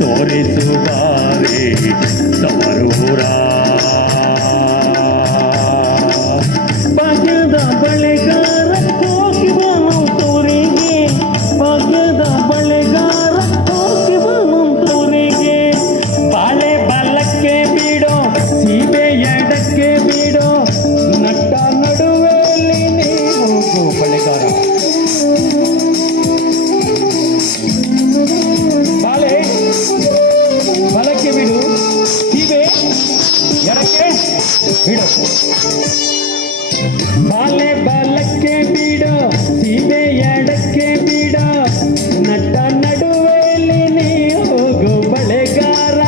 তোরে দুবারে তোমার ಬಿಡು ಬಾಲೆ ಬಾಲಕ್ಕೆ ಬಿಡೋ, ಸೀಬೆ ಎಡಕ್ಕೆ ಬಿಡ. ನಟ್ಟ ನಡುವೆಯಲ್ಲಿ ನೀ ಹೋಗು ಬಳೆಗಾರ.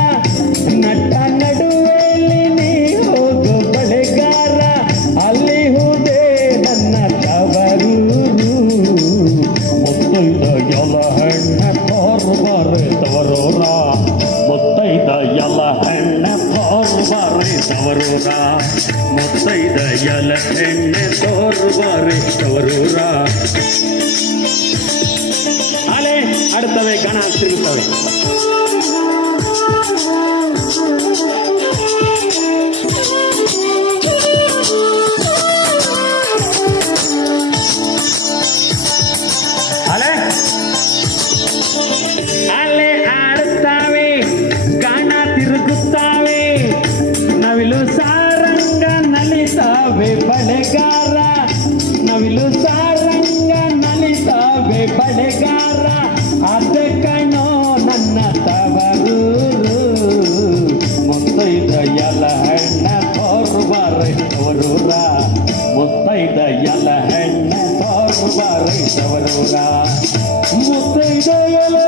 ನಟ್ಟ ನಡುವೆಯಲ್ಲಿ ನೀ ಹೋಗು ಬಳೆಗಾರ. ಅಲ್ಲಿ ಹೋದೆ ನನ್ನ ತವರು. ಮುತ್ತೈದ ಎಲ ಹಣ್ಣ ಬಾರೆ ತವರೂರ ಮುತ್ತೈದ ಎಲ ಹೆಣ್ಣೆ ಬಾರೆ ತವರೂರ ಅಲೆ ಆಡುತ್ತವೆ ಗಣ ತಿರುಗುತ್ತವೆ ಬಳೆಗಾರ ನವಿಲು ಸಾರಂಗ ನಲಿತಾವೆ ಬಳೆಗಾರ ಅದ ಕಣೋ ನನ್ನ ತವರೂರು ಮುತ್ತೈದ ಎಲ ಹೆಣ್ಣೆ ಬಾರೆ ತವರೂರ ಮುತ್ತೈದ ಎಲ ಹೆಣ್ಣೆ ಬಾರೆ ತವರೂರ ಮುತ್ತೈದ ಎಲೆ